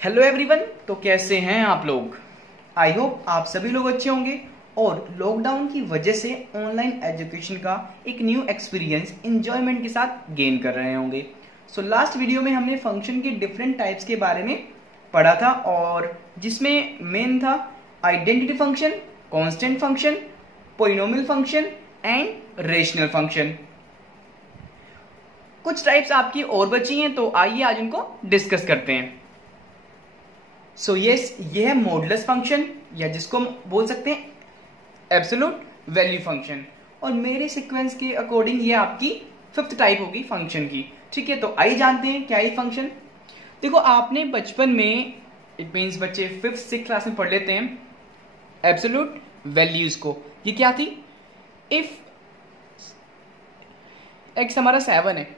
Hello everyone. तो कैसे हैं आप लोग? आई होप आप सभी लोग अच्छे होंगे और लॉकडाउन की वजह से ऑनलाइन एजुकेशन का एक न्यू एक्सपीरियंस एंजॉयमेंट के साथ गेन कर रहे होंगे। सो लास्ट वीडियो में हमने फंक्शन के डिफरेंट टाइप्स के बारे में पढ़ा था और जिसमें मेन था identity function, constant function, polynomial function and rational function. कुछ टाइप्स आपकी और बची हैं, तो आइए आज उनको डिस्कस करते हैं। सो यस, ये है मॉडुलस फंक्शन या जिसको हम बोल सकते हैं एब्सोल्यूट वैल्यू फंक्शन। और मेरे सीक्वेंस के अकॉर्डिंग ये आपकी फिफ्थ टाइप होगी फंक्शन की। ठीक है, तो आइए जानते हैं क्या है फंक्शन। देखो, आपने बचपन में, इट मीन्स बच्चे 5th-6th क्लास में पढ़ लेते हैं एब्सोल्यूट वैल्यूज को। ये क्या थी? इफ x हमारा 7 है,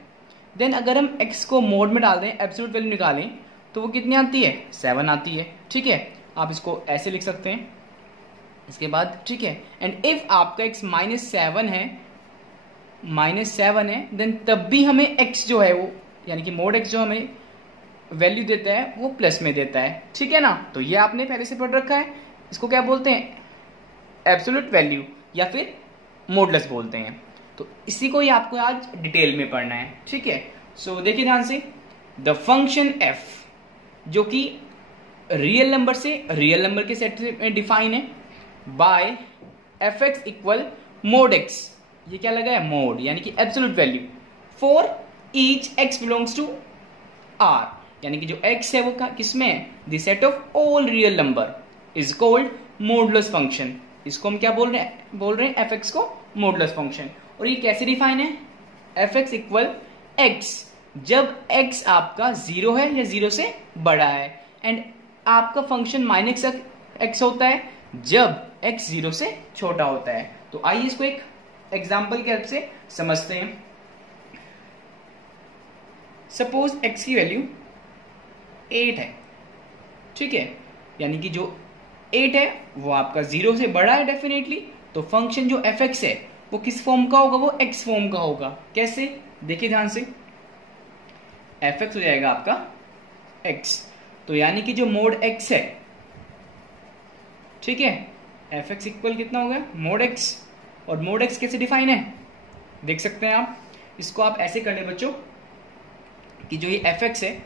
देन अगर हम x को मोड में डाल दें, एब्सोल्यूट वैल्यू निकालें, तो वो कितनी आती है? 7 आती है। ठीक है, आप इसको ऐसे लिख सकते हैं इसके बाद। ठीक है, एंड इफ आपका x -7 है, देन तब भी हमें x जो है वो, यानी कि मोड x जो हमें वैल्यू देता है वो प्लस में देता है। ठीक है ना? तो ये आपने पहले से पढ़ रखा है। इसको क्या बोलते हैं? एब्सोल्यूट वैल्यू या फिर मॉडुलस बोलते हैं। तो इसी को ही आपको आज डिटेल में पढ़ना है। ठीक है, सो देखिए ध्यान से। द फंक्शन f जो कि रियल नंबर से रियल नंबर के सेट में डिफाइन है by fx equal mod x। ये क्या लगा है? मोड, यानी कि absolute value for each x belongs to r, यानी कि जो x है वो किसमें है? The set of all real number is called modulus function. इसको हम क्या बोल रहे हैं fx को मॉडुलस फंक्शन। और ये कैसे डिफाइन है? fx इक्वल x जब x आपका 0 है या 0 से बड़ा है, एंड आपका फंक्शन -x होता है जब x 0 से छोटा होता है। तो आइए इसको एक एग्जांपल के हेल्प से समझते हैं। सपोज x की वैल्यू 8 है। ठीक है, यानी कि जो 8 है वो आपका 0 से बड़ा है डेफिनेटली। तो फंक्शन जो fx है वो किस फॉर्म का होगा? वो x फॉर्म का होगा। कैसे? देखिए ध्यान से। fx हो जाएगा आपका x, तो यानी कि जो मोड x है, ठीक है, fx इक्वल कितना हो गया? Mode x। और मोड x कैसे डिफाइन है? देख सकते हैं आप। इसको आप ऐसे कर ले बच्चों कि जो ये fx है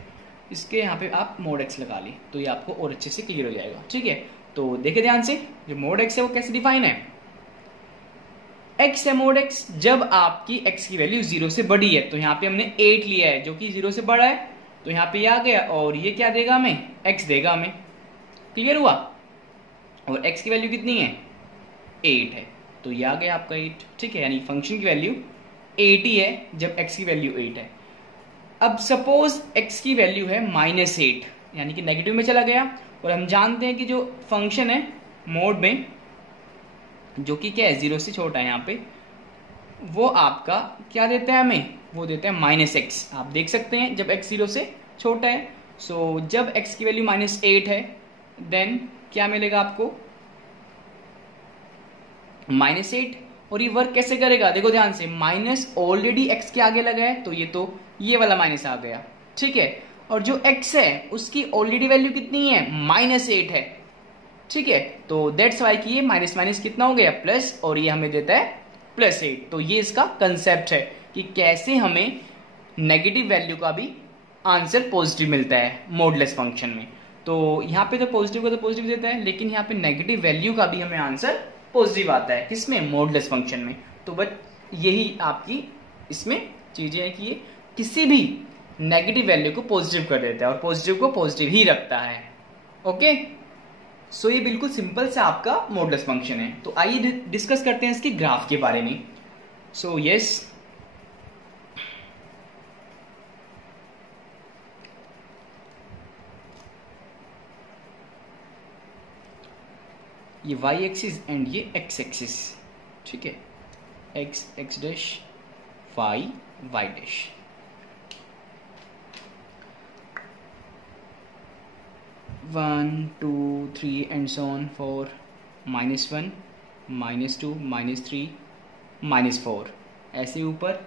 इसके यहाँ पे आप मोड x लगा ली, तो ये आपको और अच्छे से क्लियर हो जाएगा। ठीक है, तो देखिए ध्यान से। जो मोड x है वो कैसे डिफाइन है? x है मोड x जब आपकी x की वैल्यू 0 से बड़ी है। तो यहाँ पे हमने 8 लिया है जो कि 0 से बड़ा है, तो यहाँ पे आ गया और ये क्या देगा हमें? x देगा हमें। क्लियर हुआ? और x की वैल्यू कितनी है? 8 है, तो ये आ गया आपका 8। ठीक है, यानी फंक्शन की वैल्यू 8 ही है जब x की वैल्यू 8 है। अब सपोज x की वैल्यू है -8, यानी कि नेगेटिव में चला गया। और हम जानते हैं कि जो फंक्शन है मोड में, जो कि क्या है? 0 से छोटा है, यहाँ पे वो आपका क्या देता है हमें? वो देता है -x। आप देख सकते हैं जब x 0 से छोटा है। सो जब x की वैल्यू -8 है, देन क्या मिलेगा आपको? -8। और ये वर्क कैसे करेगा? देखो ध्यान से। माइनस ऑलरेडी x के आगे लगा है, तो ये वाला माइनस आ गया। ठीक है, और जो x है उसकी ऑलरेडी वैल्यू कितनी है? -8 है। ठीक है, तो दैट्स वाई कि ये माइनस माइनस कितना हो गया? प्लस, और ये हमें देता है +8। तो ये इसका कंसेप्ट है कि कैसे हमें नेगेटिव वैल्यू का भी आंसर पॉजिटिव मिलता है मॉडुलस फंक्शन में। तो यहाँ पे तो पॉजिटिव का तो पॉजिटिव देता है, लेकिन यहाँ पे नेगेटिव वैल्यू का भी हमें आंसर पॉजिटिव आता है। किसमें? मॉडुलस फंक्शन में। तो बट यही आपकी इसमें चीजें हैं कि ये किसी भी नेगेटिव वैल्यू को पॉजिटिव कर देता है और पॉजिटिव को पॉजिटिव ही रखता है। ओके, सो ये बिल्कुल सिंपल सा आपका मॉडुलस फंक्शन है। तो आइए डिस्कस करते हैं इसके ग्राफ के बारे में। सो यस, ये y एक्सिस एंड ये x एक्सिस। ठीक है, x dash, y dash. One two three and so on for -1 -2 -3 -4, ऐसे ऊपर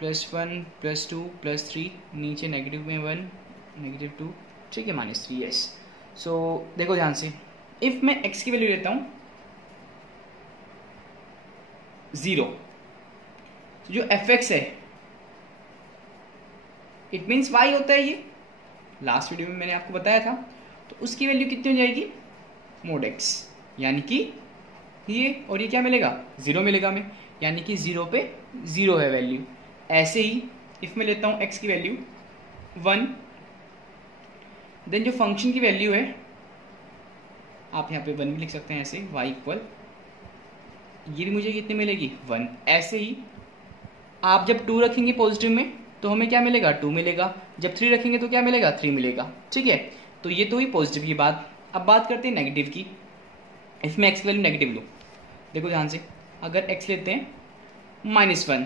+1 +2 +3, नीचे -1 -2 ठीक है, -3 यस। सो देखो ध्यान से, इफ मैं x की वैल्यू लेता हूं 0, तो जो fx है इट मीन्स y होता है, ये लास्ट वीडियो में मैंने आपको बताया था। तो उसकी वैल्यू कितनी हो जाएगी, mod x, यानी कि ये, और ये क्या मिलेगा, 0 मिलेगा हमें, यानी कि 0 पे 0 है वैल्यू। ऐसे ही इफ मैं लेता हूं x की वैल्यू 1, देन जो फंक्शन की वैल्यू है आप यहाँ पे 1 भी लिख सकते हैं ऐसे, y इक्वल, ये भी मुझे कितनी मिलेगी 1। ऐसे ही आप जब 2 रखेंगे पॉजिटिव में तो हमें क्या मिलेगा, 2 मिलेगा, जब 3 रखेंगे तो क्या मिलेगा, 3 मिलेगा, ठीक है। तो ये तो हुई पॉजिटिव की बात। अब बात करते हैं नेगेटिव की। इसमें x की वैल्यू नेगेटिव लो, देखो ध्यान से, अगर x लेते हैं -1,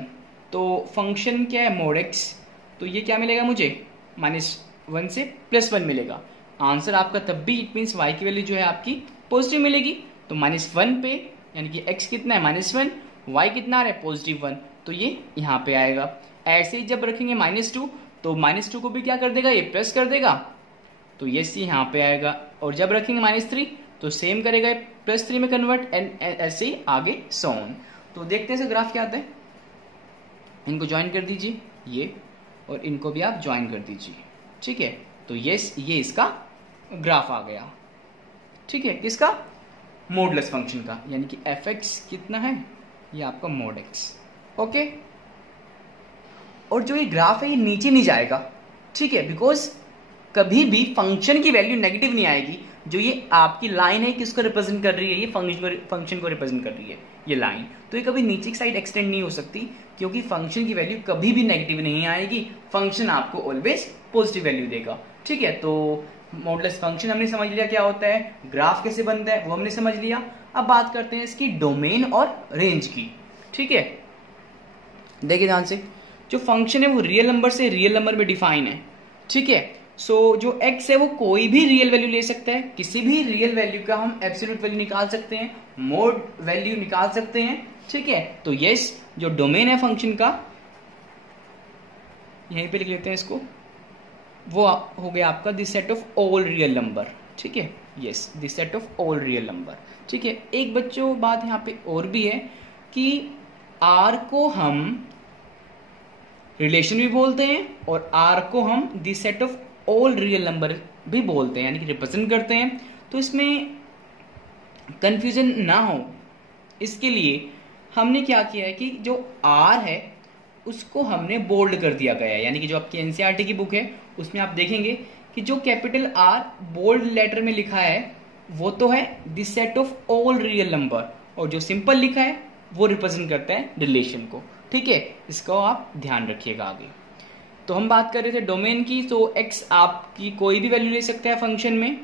तो फंक्शन क्या है, mod x, तो ये क्या मिलेगा मुझे, -1 से +1 मिलेगा। आंसर आपका तब भी इट मीन्स y की वैल्यू जो है आपकी पॉजिटिव मिलेगी। तो -1 पे यानी कि x कितना है -1, y कितना आ रहा है +1, तो ये यहाँ पे आएगा। ऐसे ही जब रखेंगे -2, तो -2 को भी क्या कर देगा, ये प्लस कर देगा, तो ये सी यहाँ पे आएगा। और जब रखेंगे -3 तो सेम करेगा, +3 में कन्वर्ट, एंड ऐसे ही आगे सो ऑन। तो देखते हैं ग्राफ क्या आता है। इनको ज्वाइन कर दीजिए ये, और इनको भी आप ज्वाइन कर दीजिए, ठीक है। तो ये इसका ग्राफ आ गया, ठीक है, किसका, मॉडुलस फंक्शन का, यानी कि fx कितना है, ये आपका mod x, ओके। और जो ये ग्राफ है ये नीचे नहीं जाएगा, ठीक है, बिकॉज कभी भी फंक्शन की वैल्यू नेगेटिव नहीं आएगी। जो ये आपकी लाइन है किसको रिप्रेजेंट कर रही है, ये फंक्शन को रिप्रेजेंट कर रही है ये लाइन, तो ये कभी नीचे की साइड एक्सटेंड नहीं हो सकती, क्योंकि फंक्शन की वैल्यू कभी भी नेगेटिव नहीं आएगी, फंक्शन आपको ऑलवेज पॉजिटिव वैल्यू देगा, ठीक है। तो मॉडुलस फंक्शन हमने समझ लिया क्या होता है, ग्राफ कैसे बनता है वो हमने समझ लिया। अब बात करते हैं इसकी डोमेन और रेंज की, ठीक है। देखिए ध्यान से, जो फंक्शन है वो रियल नंबर से रियल नंबर में डिफाइन है, ठीक है। सो जो x है वो कोई भी रियल वैल्यू ले सकता है, किसी भी रियल वैल्यू का हम एब्सोल्यूट वैल्यू निकाल सकते हैं, मोड वैल्यू निकाल सकते हैं, ठीक है। तो यस, जो डोमेन है फंक्शन का, यहीं पे लिख लेते हैं इसको, वो हो गया आपका this set of all real number, ठीक है, yes, this set of all real number, ठीक है। एक बच्चों बात यहाँ पे और भी है कि r को हम रिलेशन भी बोलते हैं और r को हम this set of all real number भी बोलते हैं, यानी कि रिप्रेजेंट करते हैं। तो इसमें कंफ्यूजन ना हो इसके लिए हमने क्या किया है कि जो r है उसको हमने बोल्ड कर दिया गया है, यानी कि जो आपकी एनसीईआरटी की बुक है उसमें आप देखेंगे कि जो कैपिटल R बोल्ड लेटर में लिखा है वो तो है this set of all real number, और जो सिंपल लिखा है वो रिप्रेजेंट करता है रिलेशन को, ठीक है। इसको आप ध्यान रखिएगा आगे। तो हम बात कर रहे थे डोमेन की, तो x आपकी कोई भी वैल्यू ले सकता है फंक्शन में,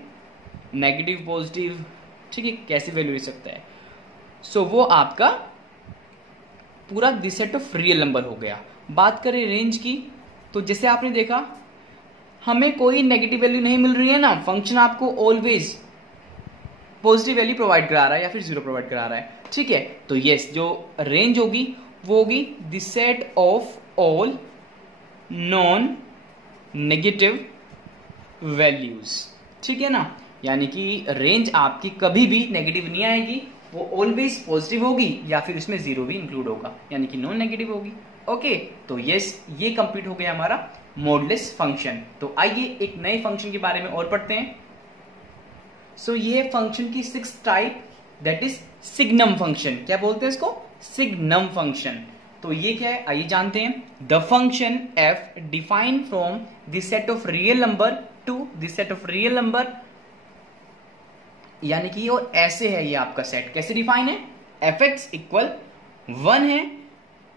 नेगेटिव पॉजिटिव, ठीक है, कैसे वैल्यू ले सकता है। सो वो आपका पूरा this set of real number हो गया। बात करें रेंज की, तो जैसे आपने देखा हमें कोई नेगेटिव वैल्यू नहीं मिल रही है ना, फंक्शन आपको ऑलवेज पॉजिटिव वैल्यू प्रोवाइड करा रहा है या फिर 0 प्रोवाइड करा रहा है, ठीक है। तो यस, जो रेंज होगी वो होगी this set of all non negative values, ठीक है ना, यानी कि रेंज आपकी कभी भी नेगेटिव नहीं आएगी, वो ऑलवेज पॉजिटिव होगी या फिर उसमें 0 भी इंक्लूड होगा, यानी कि नॉन नेगेटिव होगी, ओके। तो यस, ये कंप्लीट हो गया हमारा मॉडुलस फंक्शन। तो आइए एक नए फंक्शन के बारे में और पढ़ते हैं। सो ये फंक्शन की 6th type, that is signum function. क्या बोलते हैं इसको, सिग्नम फंक्शन। तो ये क्या है आइए जानते हैं। The function f define from this set of real number two this set of real number, यानी कि और ऐसे है ये आपका सेट, कैसे डिफाइन है, fx इक्वल 1 है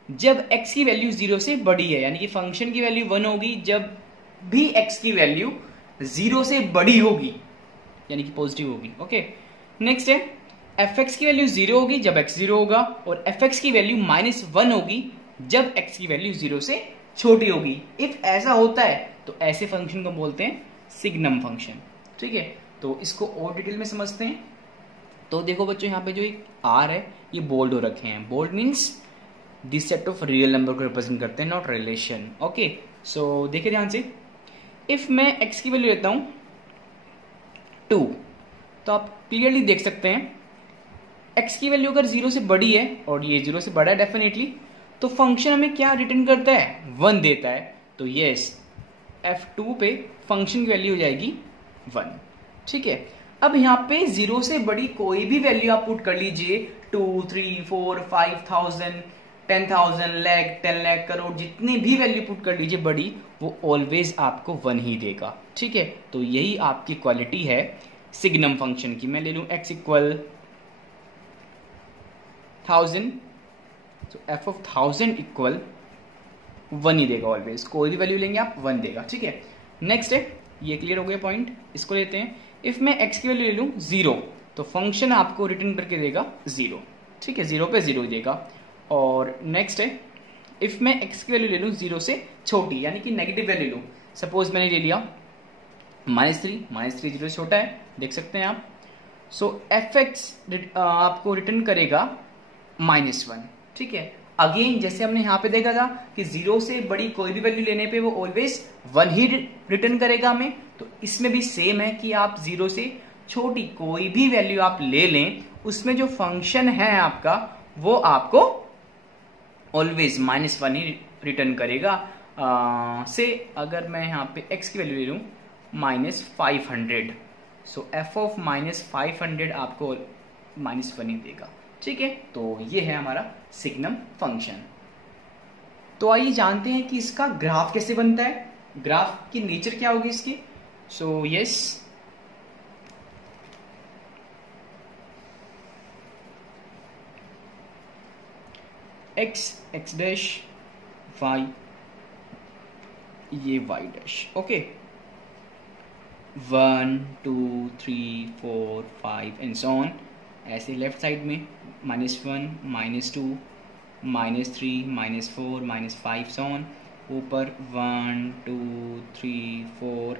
जब x की वैल्यू 0 से बड़ी है, यानी कि फंक्शन की वैल्यू 1 होगी जब भी x की वैल्यू 0 से बड़ी होगी, यानी कि पॉजिटिव होगी, ओके। नेक्स्ट है fx की वैल्यू 0 होगी जब x 0 होगा, और fx की वैल्यू -1 होगी जब x की वैल्यू 0 से छोटी होगी। इफ ऐसा होता है तो ऐसे फंक्शन को बोलते हैं सिग्नम फंक्शन, ठीक है। तो इसको और डिटेल में समझते हैं। तो देखो बच्चों, यहाँ पे जो एक r है ये बोल्ड हो रखे हैं, bold means this set of real number को रिप्रेजेंट करते हैं, नॉट रिलेशन, ओके। सो देखिए ध्यान से, इफ मैं x की वैल्यू लेता हूं 2। तो आप क्लियरली देख सकते हैं x की वैल्यू अगर 0 से बड़ी है और ये 0 से बड़ा है डेफिनेटली, तो फंक्शन हमें क्या रिटर्न करता है, 1 देता है। तो यस, f2 पे फंक्शन की वैल्यू हो जाएगी 1। ठीक है, अब यहाँ पे 0 से बड़ी कोई भी वैल्यू आप पुट कर लीजिए, 2, 3, 4, 5,000, 10,000, लाख, 10 लाख, करोड़, जितनी भी वैल्यू पुट कर लीजिए बड़ी, वो ऑलवेज आपको 1 ही देगा। ठीक है, तो यही आपकी क्वालिटी है सिग्नम फंक्शन की। मैं ले लूं x इक्वल 1000, तो f ऑफ 1000 इक्वल 1 ही देगा ऑलवेज, कोई भी वैल्यू लेंगे आप 1 देगा। ठीक है, नेक्स्ट है, ये क्लियर हो गया पॉइंट, इसको लेते हैं। इफ मैं x की वैल्यू ले लूं 0, तो फंक्शन आपको रिटर्न करके देगा 0। ठीक है, 0 पे 0 देगा। और नेक्स्ट है, इफ मैं x की वैल्यू ले लूं 0 से छोटी, यानी कि नेगेटिव वैल्यू लूं, सपोज मैंने ले लिया -3, -3 0 से छोटा है, देख सकते हैं आप। सो fx आपको रिटर्न करेगा -1। ठीक है, अगेन जैसे हमने यहाँ पे देखा था कि 0 से बड़ी कोई भी वैल्यू लेने पे वो ऑलवेज 1 ही रिटर्न करेगा हमें, तो इसमें भी सेम है कि आप 0 से छोटी कोई भी वैल्यू आप ले लें, उसमें जो फंक्शन है आपका वो आपको ऑलवेज -1 ही रिटर्न करेगा। से अगर मैं यहाँ पे x की वैल्यू ले लूँ -500, सो f ऑफ -500 आपको -1 ही देगा। ठीक है, तो ये है हमारा सिग्नम फंक्शन। तो आइए जानते हैं कि इसका ग्राफ कैसे बनता है, ग्राफ की नेचर क्या होगी इसकी। So yes, x dash, y, ये y dash. Okay, 1, 2, 3, 4, 5 and so on. ऐसे लेफ्ट साइड में -1, -2, -3, -4, -5 सो ऑन। ऊपर 1, 2, 3, 4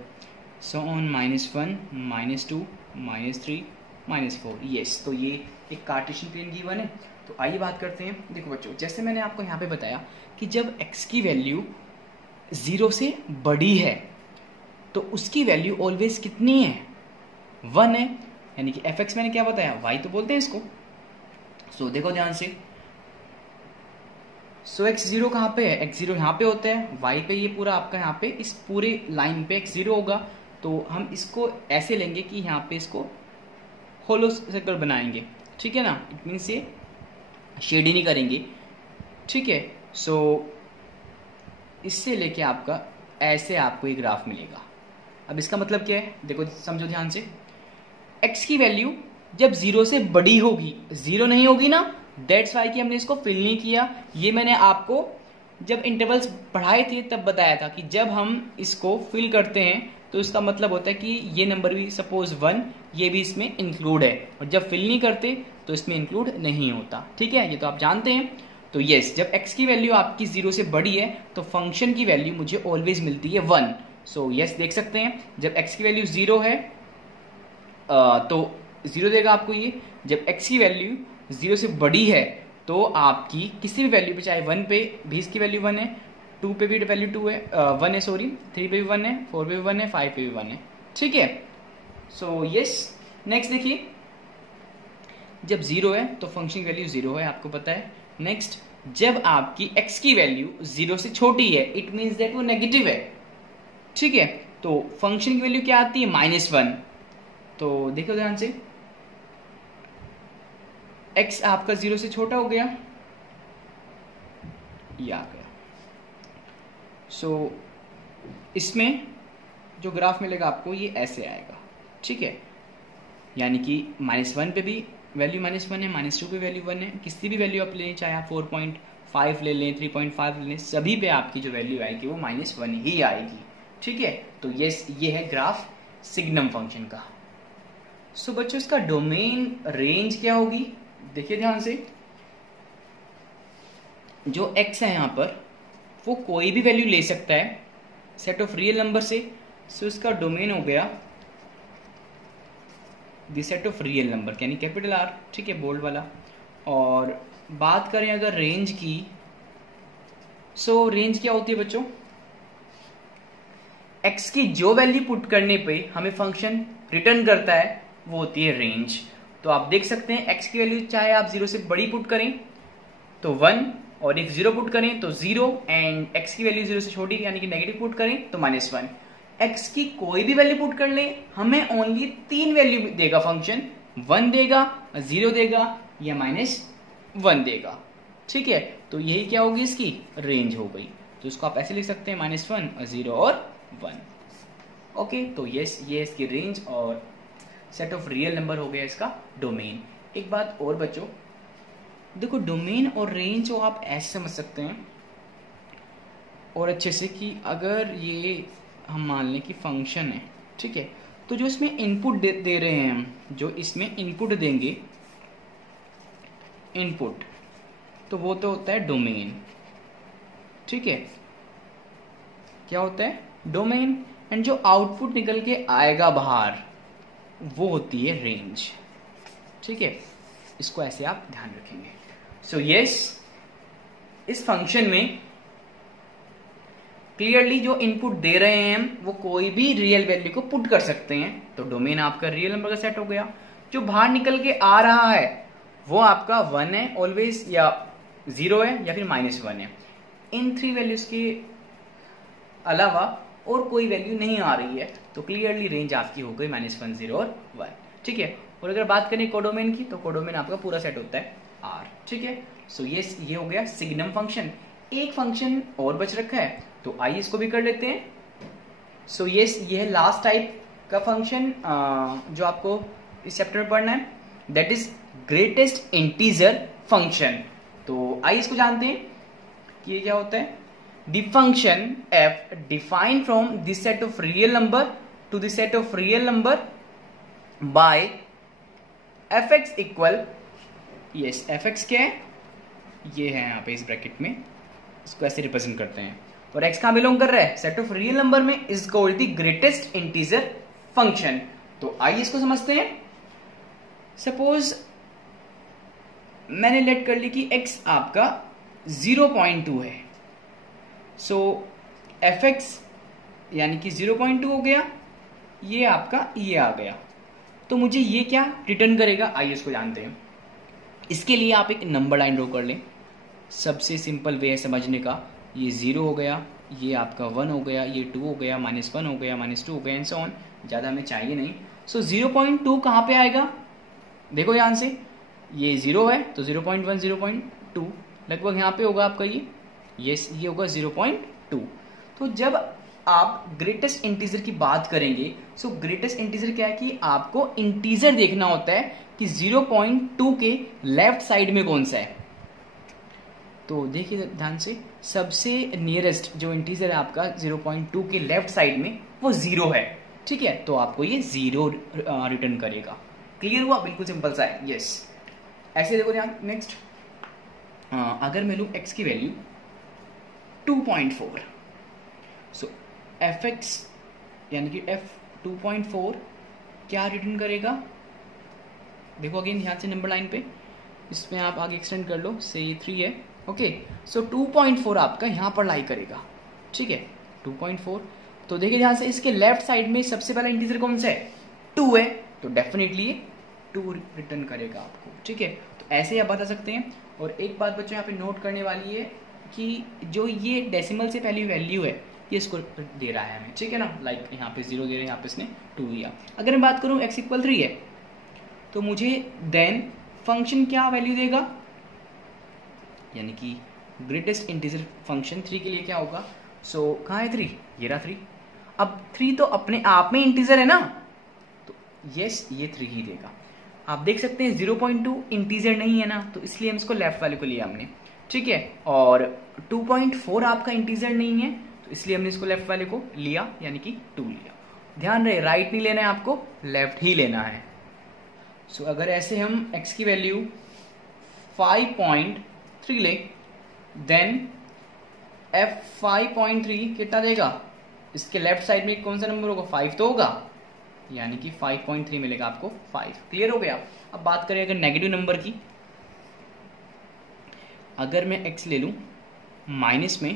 सो ऑन, -1, -2, -3, -4। यस, तो ये एक कार्टेशियन प्लेन गिवन है। तो आइए बात करते हैं। देखो बच्चों, जैसे मैंने आपको यहाँ पे बताया कि जब x की वैल्यू 0 से बड़ी है तो उसकी वैल्यू ऑलवेज कितनी है, 1 है। यानी कि fx मैंने क्या बताया, y तो बोलते हैं इसको। सो देखो ध्यान से, सो x0 कहाँ पे है, x0 यहाँ पे होता है, y पे ये पूरा आपका यहाँ पे इस पूरे लाइन पे x0 होगा। तो हम इसको ऐसे लेंगे कि यहाँ पे इसको होलो सर्कल बनाएंगे। ठीक है ना, इट मीन्स ये शेड ही नहीं करेंगे। ठीक है, सो इससे लेके आपका ऐसे आपको एक ग्राफ मिलेगा। अब इसका मतलब क्या है, देखो समझो ध्यान से, x की वैल्यू जब 0 से बड़ी होगी, 0 नहीं होगी ना, दैट्स वाई कि हमने इसको फिल नहीं किया। ये मैंने आपको जब इंटरवल्स पढ़ाए थे तब बताया था कि जब हम इसको फिल करते हैं तो इसका मतलब होता है कि ये नंबर भी सपोज 1, ये भी इसमें इंक्लूड है, और जब फिल नहीं करते तो इसमें इंक्लूड नहीं होता। ठीक है, ये तो आप जानते हैं। तो यस, जब x की वैल्यू आपकी 0 से बड़ी है तो फंक्शन की वैल्यू मुझे ऑलवेज मिलती है 1। सो यस, देख सकते हैं जब x की वैल्यू 0 है तो 0 देगा आपको ये। जब x की वैल्यू 0 से बड़ी है तो आपकी किसी भी वैल्यू पे, चाहे 1 पे भी इसकी वैल्यू 1 है, 2 पे भी वैल्यू 2 है, 1 है सॉरी, 3 पे भी 1 है, 4 पे भी 1 है, 5 पे भी 1 है। ठीक है, सो यस, नेक्स्ट देखिए, जब 0 है तो फंक्शन की वैल्यू 0 है, आपको पता है। नेक्स्ट, जब आपकी x की वैल्यू 0 से छोटी है, इट मीन्स दैट वो नेगेटिव है। ठीक है, तो फंक्शन की वैल्यू क्या आती है, -1। तो देखो ध्यान से, x आपका 0 से छोटा हो गया, ये आ गया। सो इसमें जो ग्राफ मिलेगा आपको ये ऐसे आएगा। ठीक है, यानी कि -1 पे भी वैल्यू -1 है, -2 पे वैल्यू 1 है, किसी भी वैल्यू आप लें, चाहे आप 4.5 ले लें, 3.5 ले लें, सभी पे आपकी जो वैल्यू आएगी वो -1 ही आएगी। ठीक है, तो ये है ग्राफ सिग्नम फंक्शन का। सो बच्चों, इसका डोमेन रेंज क्या होगी, देखिए ध्यान से, जो x है यहां पर वो कोई भी वैल्यू ले सकता है सेट ऑफ रियल नंबर से। सो इसका डोमेन हो गया the set of real number, यानी कैपिटल R। ठीक है, बोल्ड वाला। और बात करें अगर रेंज की, सो रेंज क्या होती है बच्चों, x की जो वैल्यू पुट करने पे हमें फंक्शन रिटर्न करता है वो होती है रेंज। तो आप देख सकते हैं x की वैल्यू चाहे आप 0 से बड़ी पुट करें तो 1, और इफ 0 पुट करें तो 0, एंड x की वैल्यू 0 से छोटी यानी कि नेगेटिव पुट करें तो -1। x की कोई भी वैल्यू पुट कर ले हमें ओनली 3 वैल्यू देगा फंक्शन, 1 देगा, 0 देगा या -1 देगा। ठीक है, तो यही क्या होगी इसकी रेंज हो गई। तो इसको आप ऐसे लिख सकते हैं -1, 0 और 1। ओके, तो यस ये इसकी रेंज और सेट ऑफ रियल नंबर हो गया इसका डोमेन। एक बात और बच्चों, देखो डोमेन और रेंज को आप ऐसे समझ सकते हैं और अच्छे से कि अगर ये हम मान लें कि फंक्शन है, ठीक है, तो जो इसमें इनपुट दे रहे हैं हम, जो इसमें इनपुट देंगे इनपुट, तो वो तो होता है डोमेन। ठीक है, क्या होता है डोमेन, एंड जो आउटपुट निकल के आएगा बाहर वो होती है रेंज। ठीक है, इसको ऐसे आप ध्यान रखेंगे। सो यस, इस फंक्शन में क्लियरली जो इनपुट दे रहे हैं हम वो कोई भी रियल वैल्यू को पुट कर सकते हैं, तो डोमेन आपका रियल नंबर का सेट हो गया। जो बाहर निकल के आ रहा है वो आपका 1 है ऑलवेज, या 0 है, या फिर -1 है। इन 3 वैल्यूज के अलावा और कोई वैल्यू नहीं आ रही है, तो क्लियरली रेंज आपकी हो गई -1, 0 और 1। ठीक है, और अगर बात करें कोडोमेन की, तो कोडोमेन आपका पूरा सेट होता है R। ठीक है, सो ये हो गया सिग्नम फंक्शन। एक फंक्शन और बच रखा है, तो आइए इसको भी कर लेते हैं। सो ये है लास्ट टाइप का फंक्शन जो आपको इस चैप्टर में पढ़ना है, that is greatest integer function. तो आइए इसको जानते हैं कि ये क्या होता है। The function f defined from this set of real number to the set of real number by fx equal, yes fx क्या है, ये है यहाँ पे इस ब्रैकेट में, इसको ऐसे रिप्रेजेंट करते हैं, और x कहाँ बिलोंग कर रहा है, सेट ऑफ रियल नंबर में, is called the greatest integer function. तो आइए इसको समझते हैं। सपोज मैंने लेट कर ली कि x आपका 0.2 है, सो fx यानी कि 0.2 हो गया, ये आपका ये आ गया, तो मुझे ये क्या रिटर्न करेगा, आइए इसको जानते हैं। इसके लिए आप एक नंबर लाइन ड्रॉ कर लें, सबसे सिंपल वे है समझने का। ये 0 हो गया, ये आपका 1 हो गया, ये 2 हो गया, -1 हो गया, -2 हो गया, एंड सो ऑन, ज़्यादा हमें चाहिए नहीं। सो 0.2 कहाँ पे आएगा, देखो ध्यान से, ये 0 है तो 0.1, 0.2 लगभग यहाँ पे होगा आपका ये होगा 0.2। तो जब आप ग्रेटेस्ट इंटीजर की बात करेंगे, सो ग्रेटेस्ट इंटीजर क्या है कि आपको इंटीजर देखना होता है कि 0.2 के लेफ्ट साइड में कौन सा है। तो देखिए ध्यान से, सबसे नियरेस्ट जो इंटीजर है आपका 0.2 के लेफ्ट साइड में वो 0 है। ठीक है, तो आपको ये 0 रिटर्न करेगा। क्लियर हुआ, बिल्कुल सिंपल सा है। यस, ऐसे देखो ध्यान। नेक्स्ट, अगर मैं लूँ x की वैल्यू 2.4, सो fx यानी कि f 2.4 क्या रिटर्न करेगा, देखो अगेन ध्यान से नंबर लाइन पे, इसमें आप आगे एक्सटेंड कर लो, से 3 है। ओके, सो 2.4 आपका यहाँ पर लाई करेगा। ठीक है, 2.4, तो देखिए ध्यान से, इसके लेफ्ट साइड में सबसे पहला इंटीजर कौन सा है, 2 है, तो डेफिनेटली 2 रिटर्न करेगा आपको। ठीक है, तो ऐसे आप बता सकते हैं। और एक बात बच्चों यहाँ पे नोट करने वाली है कि जो ये डेसिमल से पहली वैल्यू है ये इसको दे रहा है हमें। ठीक है ना, लाइक यहाँ पे 0 दे रहे हैं, यहाँ पे इसने 2 दिया। अगर मैं बात करूँ x = 3 है, तो मुझे देन फंक्शन क्या वैल्यू देगा, यानी कि ग्रेटेस्ट इंटीजर फंक्शन 3 के लिए क्या होगा। सो कहाँ है 3, ये रहा 3। अब 3 तो अपने आप में इंटीजर है ना, तो यस ये 3 ही देगा। आप देख सकते हैं 0.2 इंटीजर नहीं है ना, तो इसलिए हम इसको लेफ्ट वाले को लिया हमने। ठीक है, और 2.4 आपका इंटीजर नहीं है, तो इसलिए हमने इसको लेफ्ट वाले को लिया, यानी कि 2 लिया। ध्यान रहे, राइट नहीं लेना है आपको, लेफ्ट ही लेना है। सो अगर ऐसे हम x की वैल्यू 5.3 ले, देन f 5.3 कितना देगा, इसके लेफ्ट साइड में कौन सा नंबर होगा, 5 तो होगा, यानी कि 5.3 मिलेगा आपको 5। क्लियर हो गया। अब बात करें अगर नेगेटिव नंबर की, अगर मैं x ले लूं माइनस में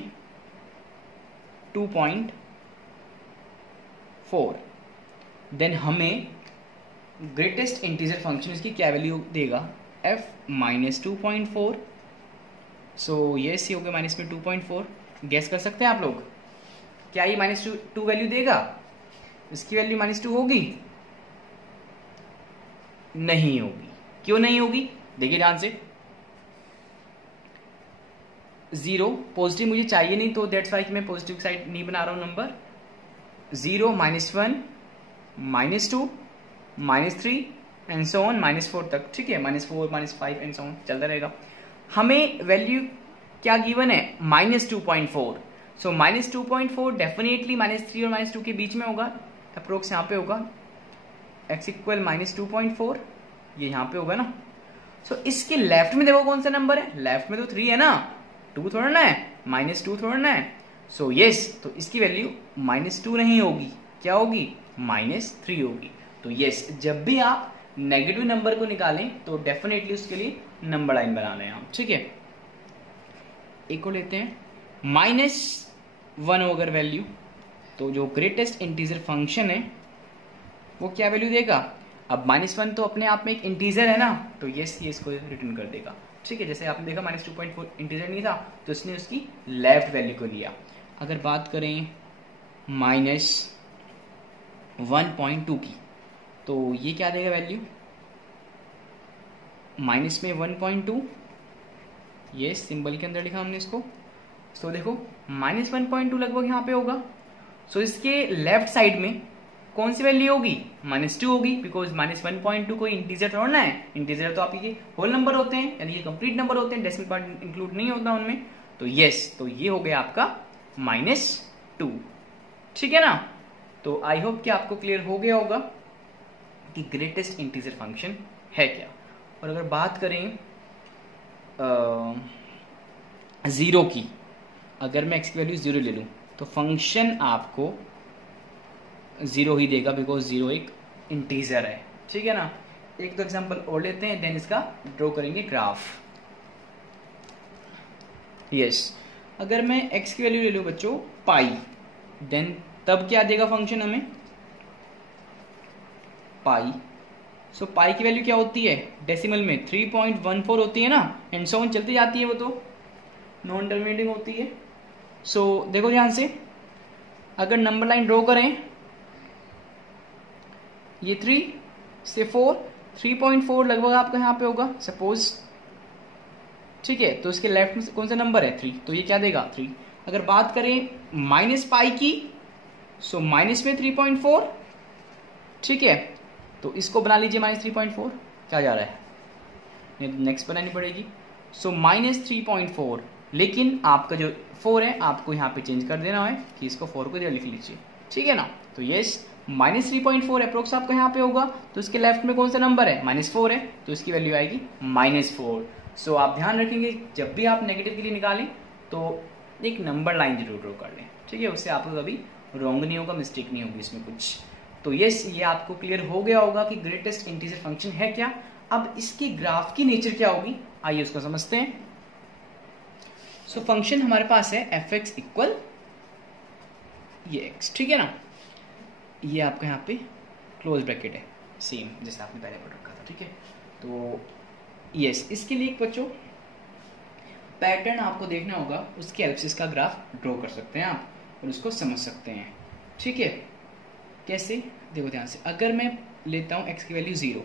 2.4, 4, देन हमें ग्रेटेस्ट इंटीजर फंक्शन इसकी क्या वैल्यू देगा, f माइनस 2.4. सो यस, ये हो गया माइनस में 2.4. गैस कर सकते हैं आप लोग क्या ये माइनस टू वैल्यू देगा? इसकी वैल्यू माइनस 2 होगी? नहीं होगी. क्यों नहीं होगी? देखिए ध्यान से, 0 पॉजिटिव मुझे चाहिए नहीं, तो दैट्स वाई मैं पॉजिटिव साइड नहीं बना रहा हूं नंबर. 0, -1, -2, -3 एंड सो ऑन -4 तक. ठीक है, -4, -5 एंड सो ऑन चलता रहेगा. हमें वैल्यू क्या गिवन है? -2.4. सो -2.4 डेफिनेटली -3 और -2 के बीच में होगा. अप्रोक्स यहाँ पे होगा. x इक्वल -2.4, ये यहाँ पे होगा ना. सो इसके लेफ्ट में देखो कौन सा नंबर है. लेफ्ट में तो 3 है ना, 2 थोड़ा ना है, -2 थोड़ा ना है. सो यस, तो इसकी वैल्यू -2 नहीं होगी. क्या होगी? -3 होगी. तो यस, जब भी आप नेगेटिव नंबर को निकालें तो डेफिनेटली उसके लिए नंबर लाइन बना लें आप. ठीक है, एक को लेते हैं. -1 अगर वैल्यू, तो जो ग्रेटेस्ट इंटीजर फंक्शन है वो क्या वैल्यू देगा? अब -1 तो अपने आप में एक इंटीजर है ना, तो यस ये इसको रिटर्न कर देगा. ठीक है, जैसे आपने देखा -2.4 इंटीजर नहीं था तो इसने उसकी लेफ्ट वैल्यू को लिया. अगर बात करें -1.2 की, तो ये क्या देगा वैल्यू? माइनस में 1.2, ये सिंबल के अंदर लिखा हमने इसको. सो देखो -1.2 लगभग यहाँ पे होगा. सो इसके लेफ्ट साइड में कौन सी वैल्यू होगी? -2 होगी, बिकॉज -1.2 कोई इंटीजर थोड़ा ना है. इंटीजर तो आपके होल नंबर होते हैं, यानी ये कंप्लीट नंबर होते हैं, डेसिमल पार्ट इंक्लूड नहीं होता उनमें. तो यस, तो ये हो गया आपका -2. ठीक है ना. तो आई होप कि आपको क्लियर हो गया होगा कि ग्रेटेस्ट इंटीजर फंक्शन है क्या. और अगर बात करें 0 की, अगर मैं x की वैल्यू 0 ले लूं तो फंक्शन आपको 0 ही देगा, बिकॉज 0 एक इंटीजर है. ठीक है ना. एक तो एग्जांपल और लेते हैं, देन इसका ड्रॉ करेंगे ग्राफ. यस, अगर मैं x की वैल्यू ले लूं बच्चों पाई, देन तब क्या देगा फंक्शन हमें? पाई. सो पाई की वैल्यू क्या होती है डेसिमल में? 3.14 होती है ना, एंड सो ऑन चलती जाती है, वो तो नॉन टर्मिनेटिंग होती है. सो देखो ध्यान से, अगर नंबर लाइन ड्रॉ करें, ये 3 से 4, 3.4 लगभग आपका यहाँ पे होगा सपोज. ठीक है, तो इसके लेफ्ट में कौन सा नंबर है? 3, तो ये क्या देगा? 3. अगर बात करें माइनस पाई की, सो माइनस में 3.4. ठीक है, तो इसको बना लीजिए -3.4. क्या जा रहा है? नेक्स्ट बनानी पड़ेगी. सो -3.4, लेकिन आपका जो 4 है आपको यहाँ पे चेंज कर देना है कि इसको 4 को इधर लिख लीजिए. ठीक है ना. तो यस, -3.4 अप्रोक्स आपका यहाँ पे होगा. तो इसके लेफ्ट में कौन सा नंबर है? -4 है, तो इसकी वैल्यू आएगी -4. सो आप ध्यान रखेंगे जब भी आप नेगेटिव के लिए निकालें तो एक नंबर लाइन जरूर ड्रॉ कर लें. ठीक है, उससे आपको कभी रॉन्ग नहीं होगा, मिस्टेक नहीं होगी इसमें कुछ. तो यस, ये आपको क्लियर हो गया होगा कि ग्रेटेस्ट इंटीजर फंक्शन है क्या. अब इसकी ग्राफ की नेचर क्या होगी, आइए उसको समझते हैं. सो फंक्शन हमारे पास है f(x) इक्वल ये x. ठीक है ना. ये आपका यहाँ पे क्लोज ब्रैकेट है, सेम जैसे आपने पहले पढ़ रखा था. ठीक है, तो यस, इसके लिए एक बच्चों पैटर्न आपको देखना होगा, उसके हेल्प से इसका ग्राफ ड्रॉ कर सकते हैं आप और उसको समझ सकते हैं. ठीक है, कैसे? देखो ध्यान से, अगर मैं लेता हूँ x की वैल्यू 0,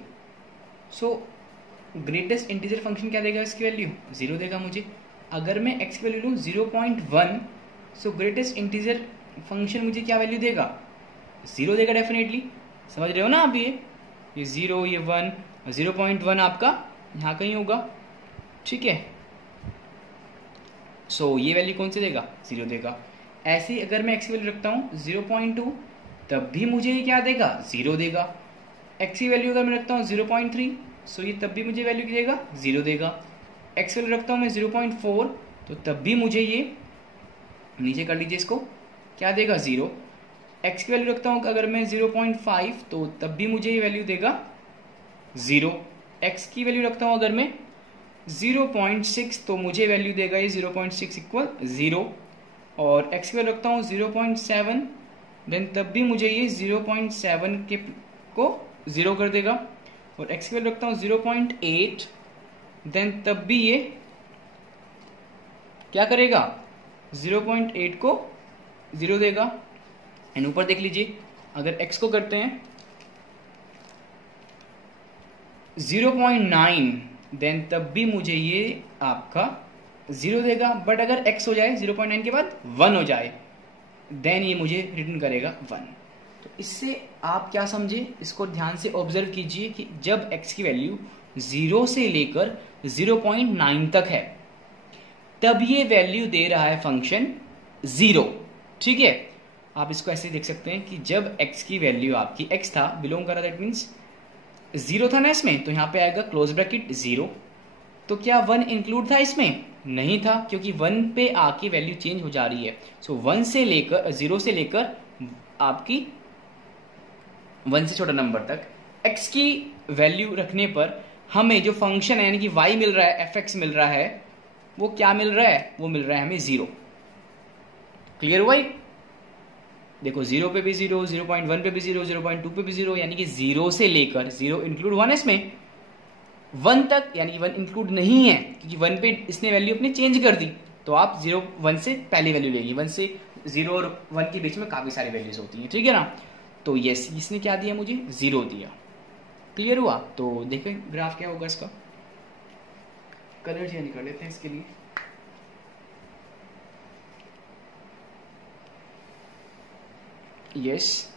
सो ग्रेटेस्ट इंटीजर फंक्शन क्या देगा? इसकी वैल्यू 0 देगा मुझे. अगर मैं x की वैल्यू लूँ 0.1, सो ग्रेटेस्ट इंटीजर फंक्शन मुझे क्या वैल्यू देगा? 0 देगा डेफिनेटली. समझ रहे हो ना आप? ये 0, ये 1, 0.1 आपका यहाँ कहीं होगा. ठीक है, सो ये वैल्यू कौन सी देगा? 0 देगा. ऐसे ही अगर मैं x की वैल्यू रखता हूँ 0.2, तब भी मुझे ये क्या देगा? 0 देगा. x की वैल्यू अगर मैं रखता हूँ 0.3, सो ये तब भी मुझे वैल्यू देगा? 0 देगा. x वैल्यू रखता हूँ मैं 0.4, तो तब भी मुझे ये नीचे कर लीजिए इसको, क्या देगा? 0. x की वैल्यू रखता हूँ अगर मैं 0.5, तो तब भी मुझे ये वैल्यू देगा 0. x की वैल्यू रखता हूँ अगर मैं 0.6, तो मुझे वैल्यू देगा ये 0.6 इक्वल 0. और x की वैल्यू रखता हूँ 0.7, देन तब भी मुझे ये 0.7 के को 0 कर देगा, और x की वैल्यू रखता हूँ 0.8, देन तब भी ये क्या करेगा, 0.8 को 0 देगा। एंड ऊपर देख लीजिए, अगर x को करते हैं 0.9, देन तब भी मुझे ये आपका 0 देगा। बट अगर x हो जाए 0.9 के बाद 1 हो जाए, देन ये मुझे रिटर्न करेगा 1। तो इससे आप क्या समझे, इसको ध्यान से ऑब्जर्व कीजिए कि जब x की वैल्यू 0 से लेकर 0.9 तक है, तब ये वैल्यू दे रहा है फंक्शन 0। ठीक है, आप इसको ऐसे देख सकते हैं कि जब x की वैल्यू आपकी x था, बिलोंग कर रहा, दैट मीन्स 0 था ना इसमें, तो यहाँ पे आएगा क्लोज ब्रैकेट 0। तो क्या 1 इंक्लूड था इसमें? नहीं था, क्योंकि 1 पे आके वैल्यू चेंज हो जा रही है। सो 1 से लेकर 0 से लेकर आपकी 1 से छोटा नंबर तक x की वैल्यू रखने पर हमें जो फंक्शन है यानी कि y मिल रहा है, fx मिल रहा है, वो क्या मिल रहा है, वो मिल रहा है हमें 0। क्लियर हुआ? देखो 0 पे भी 0, 0.1 पे भी 0, 0.2 पे भी 0, यानी कि 0 से लेकर 0 इंक्लूड 1 इसमें 1 तक, यानी कि 1 इंक्लूड नहीं है क्योंकि 1 पे इसने वैल्यू अपनी चेंज कर दी। तो आप 0 1 से पहली वैल्यू लेगी, 1 से 0 और 1 के बीच में काफी सारी वैल्यूज होती हैं, ठीक है ना। तो यस, इसने क्या दिया मुझे, 0 दिया। क्लियर हुआ? तो देखें ग्राफ क्या होगा इसका, कलर चेंज कर लेते हैं इसके लिए। यस,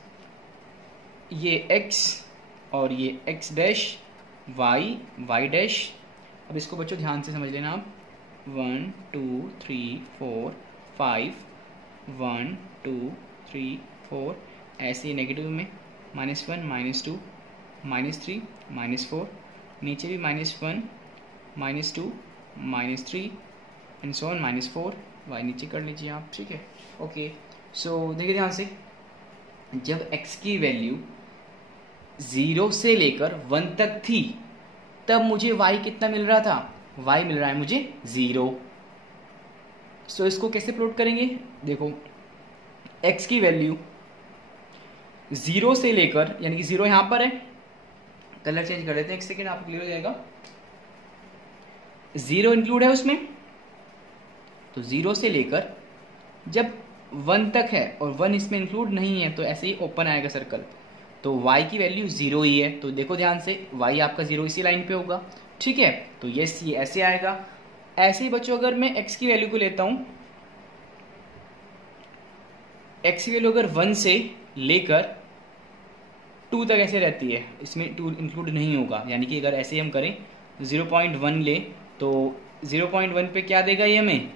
ये x और ये x डैश, y डैश। अब इसको बच्चों ध्यान से समझ लेना आप, 1 2 3 4 5, 1 2 3 4, ऐसे नेगेटिव में -1 -2 -3 -4, नीचे भी -1 -2 -3 एंड सो ऑन -4, y नीचे कर लीजिए आप, ठीक है। ओके, सो देखिए ध्यान से, जब x की वैल्यू 0 से लेकर 1 तक थी, तब मुझे y कितना मिल रहा था, y मिल रहा है मुझे 0। सो इसको कैसे प्लॉट करेंगे, देखो x की वैल्यू 0 से लेकर, यानी कि 0 यहां पर है, कलर चेंज कर देते हैं, एक सेकेंड आपको क्लियर हो जाएगा। 0 इंक्लूड है उसमें, तो 0 से लेकर जब 1 तक है और 1 इसमें इंक्लूड नहीं है, तो ऐसे ही ओपन आएगा सर्कल, तो y की वैल्यू 0 ही है। तो देखो ध्यान से, y आपका 0 इसी लाइन पे होगा, ठीक है। तो यस, ये ऐसे आएगा। ऐसे ही बच्चों अगर मैं x की वैल्यू को लेता हूं, x की वैल्यू अगर 1 से लेकर 2 तक ऐसे रहती है, इसमें 2 इंक्लूड नहीं होगा, यानी कि अगर ऐसे हम करें 0.1 ले, तो 0.1 पे क्या देगा ये हमें,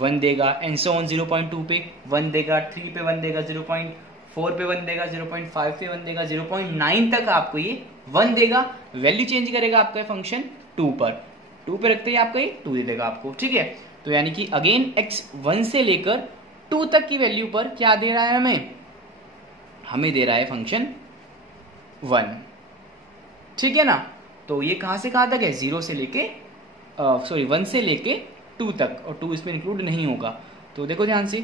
1 देगा, एंड सो ऑन 0.2 पे 1 देगा, 3 पे 1 देगा, 0.4 पे 1 देगा, 0.5 पे 1 देगा, 0.9 तक आपको ये 1 देगा। वैल्यू चेंज करेगा आपका फंक्शन 2 पर, 2 पे रखते ही आपको ये 2 दे देगा आपको, ठीक है। तो यानी कि अगेन x 1 से लेकर 2 तक की वैल्यू पर क्या दे रहा है हमें दे रहा है फंक्शन 1, ठीक है ना। तो ये कहां से कहां तक है, 0 से लेके 1 से लेके 2 तक, और 2 इसमें इंक्लूड नहीं होगा। तो देखो ध्यान से,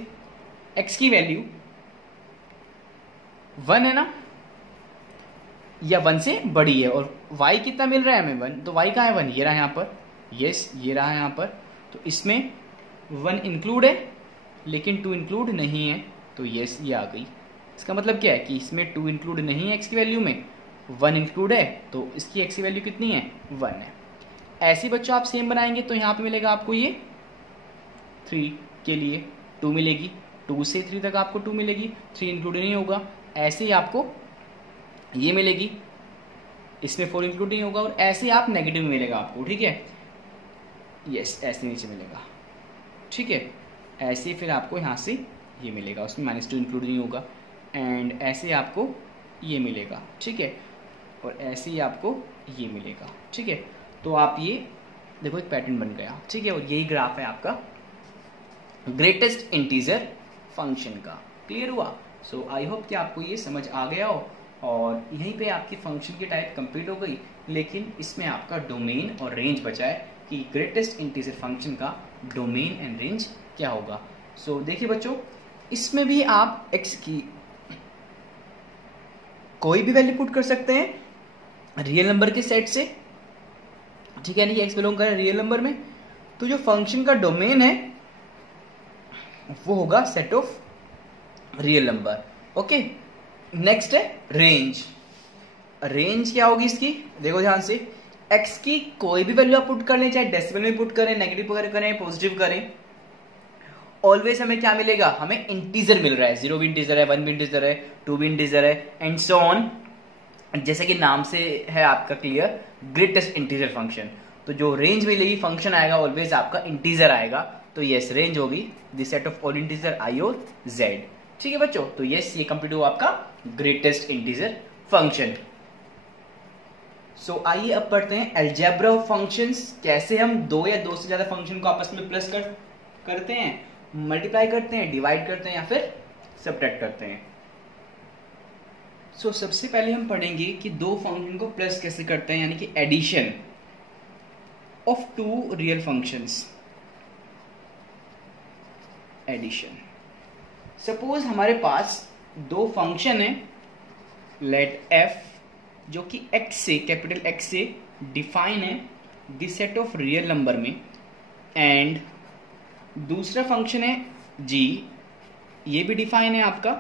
x की वैल्यू 1 है ना, या 1 से बड़ी है, और y कितना मिल रहा है हमें, 1, तो y कहाँ है, 1 ये रहा यहाँ पर, यस ये रहा यहाँ पर। तो इसमें 1 इंक्लूड है लेकिन 2 इंक्लूड नहीं है, तो यस ये आ गई। इसका मतलब क्या है कि इसमें 2 इंक्लूड नहीं है x की वैल्यू में, 1 इंक्लूड है, तो इसकी x की वैल्यू कितनी है, 1 है। ऐसे बच्चों आप सेम बनाएंगे तो यहाँ पे मिलेगा आपको ये 3 के लिए 2 मिलेगी, 2 से 3 तक आपको 2 मिलेगी, 3 इंक्लूड नहीं होगा। ऐसे ही आपको ये मिलेगी, इसमें 4 इंक्लूड नहीं होगा, और ऐसे आप नेगेटिव मिलेगा आपको, ठीक है। यस, ऐसे नीचे मिलेगा, ठीक है। ऐसे फिर आपको यहाँ से ये मिलेगा, उसमें -2 इंक्लूड नहीं होगा, एंड ऐसे आपको ये मिलेगा, ठीक है, और ऐसे ही आपको ये मिलेगा, ठीक है। तो आप ये देखो एक पैटर्न बन गया, ठीक है, और यही ग्राफ है आपका ग्रेटेस्ट इंटीजर फंक्शन का। क्लियर हुआ? सो आई होप कि आपको ये समझ आ गया हो, और यहीं पे आपकी फंक्शन की टाइप कंप्लीट हो गई, लेकिन इसमें आपका डोमेन और रेंज बचा है कि ग्रेटेस्ट इंटीजर फंक्शन का डोमेन एंड रेंज क्या होगा। सो देखिए बच्चों, इसमें भी आप x की कोई भी वैल्यू पुट कर सकते हैं रियल नंबर के सेट से, ठीक है, यानी कि x बिलोंग करे रियल नंबर में, तो जो फंक्शन का डोमेन है वो होगा set of real number. Okay, next है रेंज। रेंज क्या होगी इसकी, देखो ध्यान से, x की कोई भी वैल्यू आप पुट कर लें, चाहे डेसिमल में पुट करें, नेगेटिव करें, पॉजिटिव करें, ऑलवेज हमें क्या मिलेगा, हमें इंटीजर मिल रहा है। 0 भी इंटीजर है, 1 भी इंटीजर है, 2 भी इंटीजर है, एंड सो ऑन। जैसे कि नाम से है आपका क्लियर, ग्रेटेस्ट इंटीजर फंक्शन, तो जो रेंज मिलेगी फंक्शन आएगा ऑलवेज आपका इंटीजर आएगा। तो यस, रेंज होगी the set of all integer i और z। ठीक है बच्चों, तो यस, ये कंप्लीट हुआ आपका ग्रेटेस्ट इंटीजर फंक्शन। सो आइए अब पढ़ते हैं अलजेब्रा ऑफ फंक्शंस। कैसे हम दो या दो से ज्यादा फंक्शन को आपस में प्लस करते हैं, मल्टीप्लाई करते हैं, डिवाइड करते हैं या फिर सब्ट्रैक्ट करते हैं। सो सबसे पहले हम पढ़ेंगे कि दो फंक्शन को प्लस कैसे करते हैं, यानी कि addition of two real functions. Addition, suppose हमारे पास दो फंक्शन है, लेट f जो कि x से, कैपिटल X से डिफाइन है the set of real number में, एंड दूसरा फंक्शन है g, ये भी डिफाइन है आपका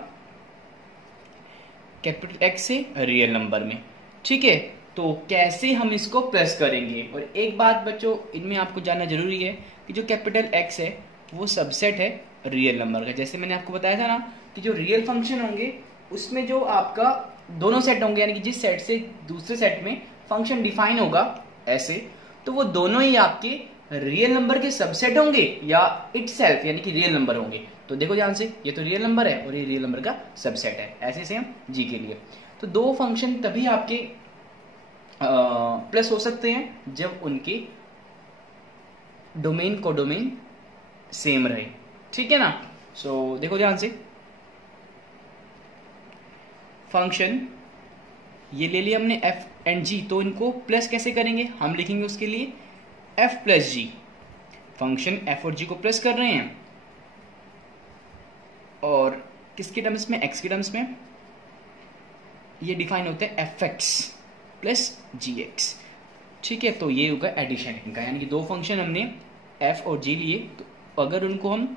कैपिटल X से रियल नंबर में। ठीक है, तो कैसे हम इसको प्लस करेंगे। और एक बात बच्चों इनमें आपको जानना जरूरी है कि जो कैपिटल X है वो सबसेट है रियल नंबर का। जैसे मैंने आपको बताया था ना कि जो रियल फंक्शन होंगे उसमें जो आपका दोनों सेट होंगे, यानी कि जिस सेट से दूसरे सेट में फंक्शन डिफाइन होगा ऐसे, तो वो दोनों ही आपके रियल नंबर के सबसेट होंगे या इटसेल्फ यानी कि रियल नंबर होंगे। तो देखो ध्यान से, ये तो रियल नंबर है और ये रियल नंबर का सबसेट है, ऐसे सेम जी के लिए। तो दो फंक्शन तभी आपके प्लस हो सकते हैं जब उनके डोमेन को डोमेन सेम रहे। ठीक है ना। सो देखो ध्यान से, फंक्शन ये ले लिया हमने f एंड g, तो इनको प्लस कैसे करेंगे, हम लिखेंगे उसके लिए f plus g। Function f और g को प्लस कर रहे हैं और किसके टर्म्स में, x के टर्म्स में। ये डिफाइन होते हैं fx प्लस gx। ठीक है, तो ये होगा एडिशन इनका, यानी कि दो फंक्शन हमने f और g लिए, तो अगर उनको हम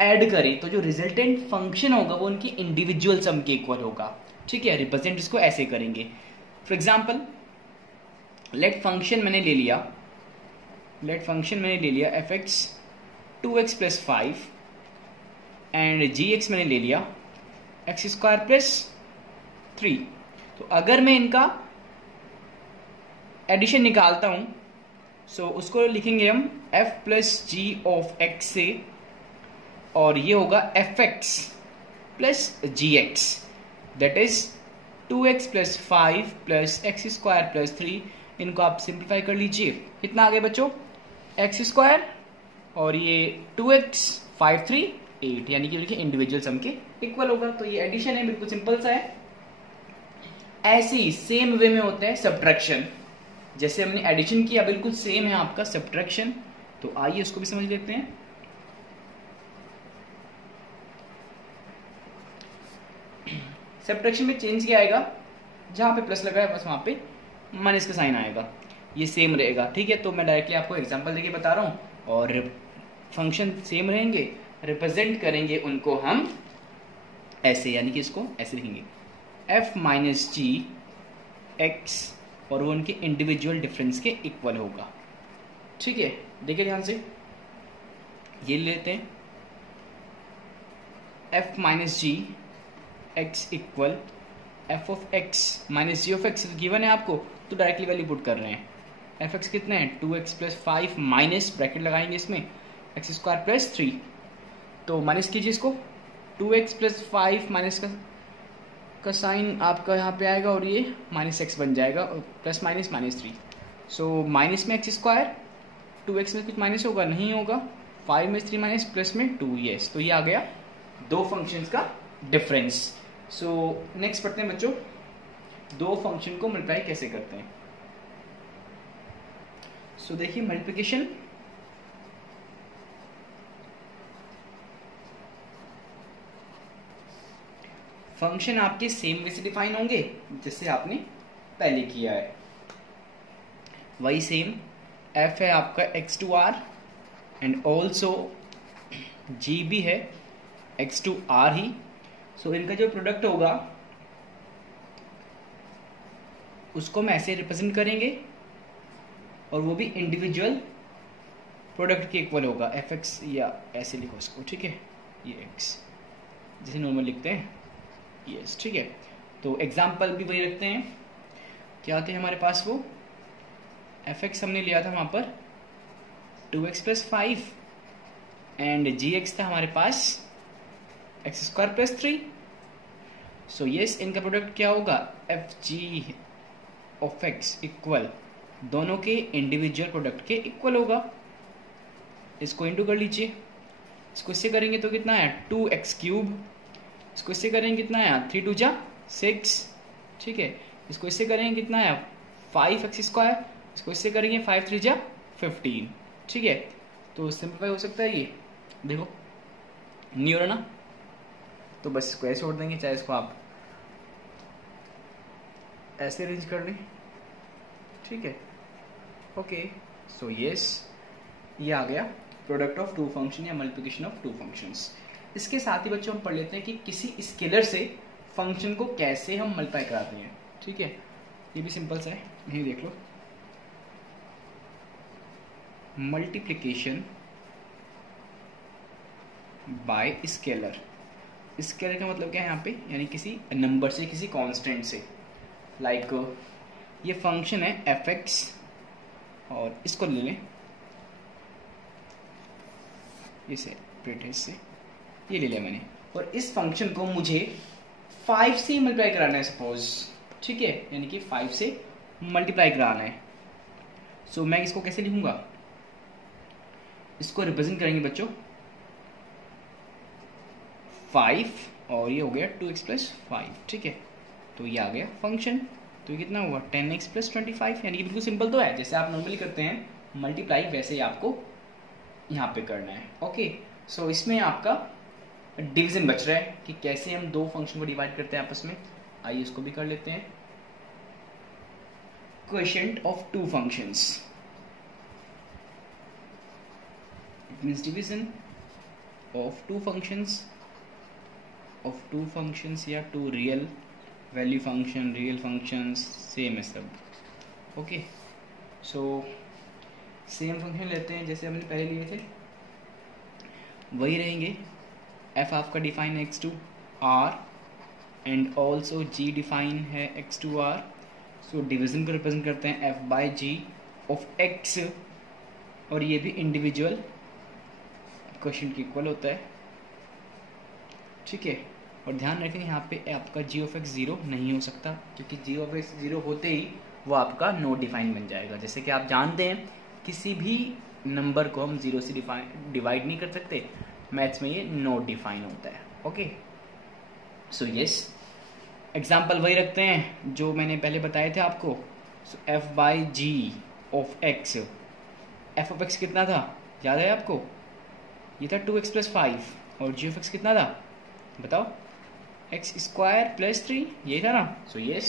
ऐड करें तो जो रिजल्टेंट फंक्शन होगा वो उनकी इंडिविजुअल सम के इक्वल होगा। ठीक है, रिप्रेजेंट इसको ऐसे करेंगे। फॉर एग्जांपल लेट फंक्शन मैंने ले लिया fx 2x plus 5 and gx मैंने ले लिया x स्क्वायर प्लस 3। तो अगर मैं इनका एडिशन निकालता हूं सो उसको लिखेंगे हम f plus g of x से, और ये होगा fx plus gx, that is 2x plus 5 plus x square plus 3। इनको आप सिंप्लीफाई कर लीजिए, कितना आ गया बच्चों, एक्स स्क्वायर और ये 2x 5 3 8, यानी कि देखिए इंडिविजुअल सम के इक्वल होगा। तो ये एडिशन है, बिल्कुल सिंपल सा है। ऐसे ही सेम वे में होता है सब्ट्रैक्शन, जैसे हमने एडिशन किया बिल्कुल सेम है आपका सब्ट्रैक्शन। तो आइए उसको भी समझ लेते हैं। सब्ट्रैक्शन में चेंज क्या आएगा, जहां पे प्लस लगा है बस वहां पे माइनस का साइन आएगा, ये सेम रहेगा। ठीक है, तो मैं डायरेक्टली आपको एग्जांपल देके बता रहा हूं, और फंक्शन सेम रहेंगे, रिप्रेजेंट करेंगे उनको हम ऐसे, यानी कि इसको ऐसे लिखेंगे f माइनस जी एक्स, और वो उनके इंडिविजुअल डिफरेंस के इक्वल होगा। ठीक है, देखिए ध्यान से, ये लेते हैं f minus g x equal f of x minus g of x given है आपको, तो डायरेक्टली वैल्यू पुट कर रहे हैं। f(x) कितना है 2x प्लस 5 माइनस ब्रैकेट लगाएंगे इसमें एक्स स्क्वायर प्लस 3, तो माइनस कीजिए इसको, 2x प्लस 5 माइनस का साइन आपका यहाँ पे आएगा और ये माइनस एक्स बन जाएगा, और plus minus minus 3। So minus में एक्स स्क्वायर, 2x में कुछ माइनस होगा, नहीं होगा, 5 में 3 माइनस, प्लस में 2, यस। तो ये आ गया दो फंक्शंस का डिफरेंस। सो नेक्स्ट पढ़ते हैं बच्चों, दो फंक्शन को मल्टीप्लाई कैसे करते हैं। सो देखिए मल्टीप्लिकेशन, फंक्शन आपके सेम वे से डिफाइन होंगे जैसे आपने पहले किया है, वही सेम f है आपका x2r एंड ऑल्सो g भी है x2r ही। सो इनका जो प्रोडक्ट होगा उसको हम ऐसे रिप्रेजेंट करेंगे और वो भी इंडिविजुअल प्रोडक्ट के इक्वल होगा fx, या ऐसे लिखो इसको, ठीक है, ये x जैसे नॉर्मल लिखते हैं, यस, ठीक है। तो एग्जाम्पल भी वही रखते हैं, क्या थे हमारे पास वो fx हमने लिया था वहाँ पर 2x + 5 एंड gx था हमारे पास x² + 3। सो यस, इनका प्रोडक्ट क्या होगा fg ऑफ x इक्वल दोनों के इंडिविजुअल प्रोडक्ट के इक्वल होगा। इसको इंटू कर लीजिए, इसको इससे करेंगे तो कितना है 2x³, इसको इससे करेंगे कितना है 3 × 2 = 6, ठीक है। इसको इससे करेंगे कितना है 5x², इसको इससे करेंगे 5 × 3 = 15, ठीक है। तो सिंपलीफाई हो सकता है, ये देखो नहीं हो रहा ना, तो बस इसको ऐसे छोड़ देंगे, चाहे इसको आप ऐसे अरेंज कर लें, ठीक है, ओके। सो यस, ये आ गया प्रोडक्ट ऑफ टू फंक्शन या मल्टीप्लिकेशन ऑफ टू फंक्शंस। इसके साथ ही बच्चों हम पढ़ लेते हैं कि किसी स्केलर से फंक्शन को कैसे हम मल्टीप्लाई कराते हैं, ठीक है। ये भी सिंपल सा है, यही देख लो, मल्टीप्लिकेशन बाय स्केलर। स्केलर का मतलब क्या है यहाँ पे, यानी किसी नंबर से, किसी कांस्टेंट से। लाइक ये फंक्शन है fx और इसको ले लें, इसे इससे ये ले लिया मैंने, और इस फंक्शन को मुझे 5 से मल्टीप्लाई कराना है सपोज, ठीक है, यानी कि 5 से मल्टीप्लाई कराना है। सो मैं इसको कैसे लिखूंगा, इसको रिप्रेजेंट करेंगे बच्चों 5 और ये हो गया 2x + 5, ठीक है। तो ये आ गया फंक्शन, तो ये कितना हुआ 10x + 25, यानी कि बिल्कुल सिंपल तो है, जैसे आप नॉर्मली करते हैं मल्टीप्लाई वैसे ही आपको यहाँ पे करना है, ओके। सो इसमें आपका डिवीजन बच रहा है कि कैसे हम दो फंक्शन को डिवाइड करते हैं आपस में। आइए इसको भी कर लेते हैं, quotient of two functions, it means division of two functions या two real value function, real functions same है सब, ओके। सो सेम फंक्शन लेते हैं जैसे हमने पहले लिए थे, वही रहेंगे। f आपका डिफाइन है x2r and also g define है x2r। सो डिवीजन को रिप्रेजेंट करते हैं f/g ऑफ x, और ये भी इंडिविजुअल क्वोशिएंट के इक्वल होता है, ठीक है। और ध्यान रखें यहाँ पे आपका g ऑफ x 0 नहीं हो सकता, क्योंकि g ऑफ x 0 होते ही वो आपका नो डिफाइन बन जाएगा। जैसे कि आप जानते हैं किसी भी नंबर को हम 0 से डिवाइड नहीं कर सकते, मैथ्स में ये नो डिफाइन होता है, ओके। सो यस, एग्जाम्पल वही रखते हैं जो मैंने पहले बताए थे आपको। सो f/g of x, f of x कितना था याद है आपको, ये था 2x + 5 और g ऑफ x कितना था बताओ, x² + 3, यही था ना। सो यस,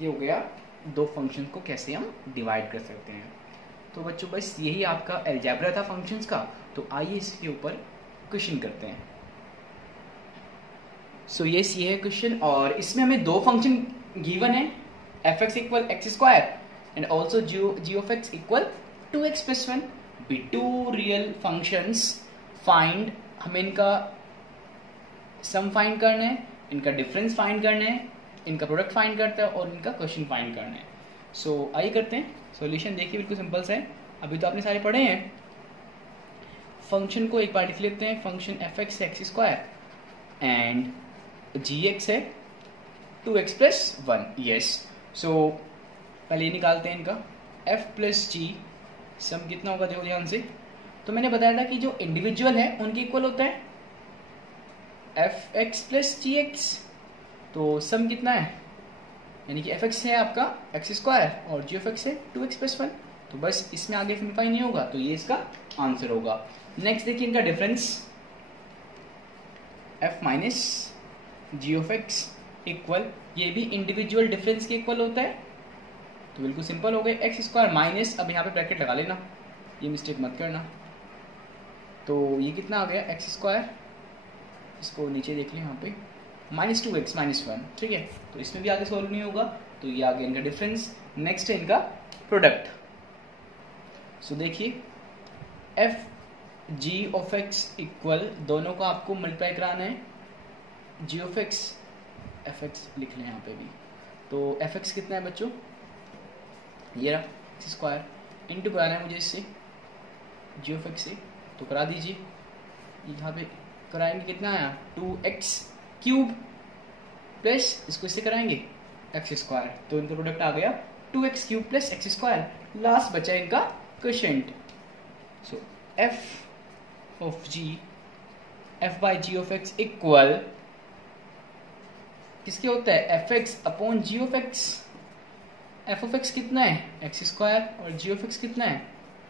ये हो गया दो फंक्शन को कैसे हम डिवाइड कर सकते हैं। तो बच्चों बस यही आपका अलजेब्रा था फंक्शंस का। तो आइए इसके ऊपर क्वेश्चन करते हैं। सो यस, ये है क्वेश्चन, और इसमें हमें दो फंक्शन गिवन है, f(x) = x² and also g of x = 2x + 1 be two real functions. Find, हमें इनका सम फाइंड करना है, इनका डिफरेंस फाइंड करना है, इनका प्रोडक्ट फाइंड करता है और इनका क्वेश्चन फाइंड करना है। सो आइए करते हैं सॉल्यूशन। देखिए बिल्कुल सिंपल सा है, अभी तो आपने सारे पढ़े हैं। फंक्शन को एक बार लिख लेते हैं, फंक्शन f(x) है x² एंड gx है 2x + 1, यस। सो पहले ये निकालते हैं इनका f + g, सम कितना होगा देखो ध्यान से। तो मैंने बताया था कि जो इंडिविजुअल है उनके इक्वल होता है f(x) + gx, तो सम कितना है, यानी कि f(x) है आपका x² और g of x है 2x + 1, तो बस इसमें आगे सिंप्लीफाई नहीं होगा, तो ये इसका आंसर होगा। नेक्स्ट देखिए इनका difference f - g of x equal, ये भी इंडिविजुअल डिफरेंस के इक्वल होता है, तो बिल्कुल सिंपल हो गए, एक्स स्क्वायर माइनस, अब यहाँ पे ब्रैकेट लगा लेना, ये मिस्टेक मत करना। तो ये कितना आ गया एक्स स्क्वायर, इसको नीचे देख लें यहाँ पे, माइनस 2x माइनस 1, ठीक है। तो इसमें भी आगे सॉल्व नहीं होगा, तो ये आ गया इनका डिफरेंस। नेक्स्ट है इनका प्रोडक्ट। सो देखिए F G of x equal, दोनों को आपको मल्टीप्लाई कराना है, जी ऑफ एक्स, एफ एक्स लिख लें यहाँ पे भी। तो एफ एक्स कितना है बच्चों, ये रहा एक्स स्क्वायर, इंटू कराना है मुझे इससे जी ऑफ एक्स से, तो करा दीजिए। यहाँ पे कराएंगे कितना आया 2x क्यूब प्लस इसको इससे कराएंगे एक्स स्क्वायर, तो इनका प्रोडक्ट आ गया 2x cube plus x square. Last बचा इनका quotient. So f of g, f by g of x equal किसके होता है, f x upon g of x. F of x कितना है एक्स स्क्वायर और जी ऑफ एक्स कितना है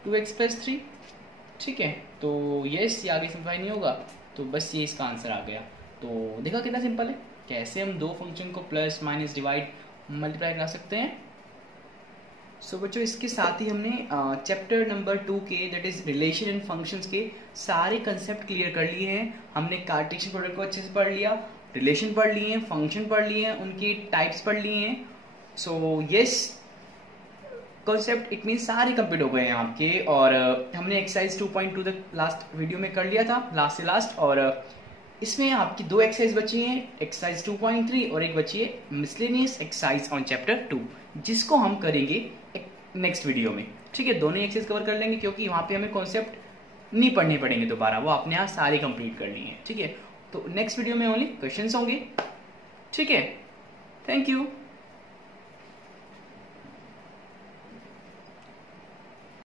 2x प्लस 3, ठीक है। तो यस, ये आगे सिंप्लीफाई नहीं होगा, तो बस ये इसका आंसर आ गया। तो देखा कितना सिंपल है, कैसे हम दो फंक्शन को प्लस माइनस डिवाइड मल्टीप्लाई करा सकते हैं। सो बच्चों इसके साथ ही हमने चैप्टर नंबर 2 के that is relation and functions के सारे कंसेप्ट क्लियर कर लिए हैं। हमने कार्टेशियन प्रोडक्ट को अच्छे से पढ़ लिया, रिलेशन पढ़ लिए हैं, फंक्शन पढ़ लिए हैं, उनके टाइप्स पढ़ लिए हैं। So yes, concept it mean सारे कंप्लीट हो गए हैं आपके। और हमने एक्सरसाइज 2.2 तक लास्ट वीडियो में कर लिया था, लास्ट से लास्ट। और इसमें आपकी दो एक्सरसाइज बची हैं, एक्सरसाइज 2.3 और एक बची है मिसलेनियस एक्सरसाइज ऑन चैप्टर 2, जिसको हम करेंगे नेक्स्ट वीडियो में, ठीक है। दोनों एक्सरसाइज कवर कर लेंगे क्योंकि वहाँ पे हमें कॉन्सेप्ट नहीं पढ़ने पड़ेंगे दोबारा, वो आपने यहाँ सारे कंप्लीट कर लिए हैं, ठीक है। तो नेक्स्ट वीडियो में ओनली क्वेश्चंस होंगे, ठीक है। Thank you.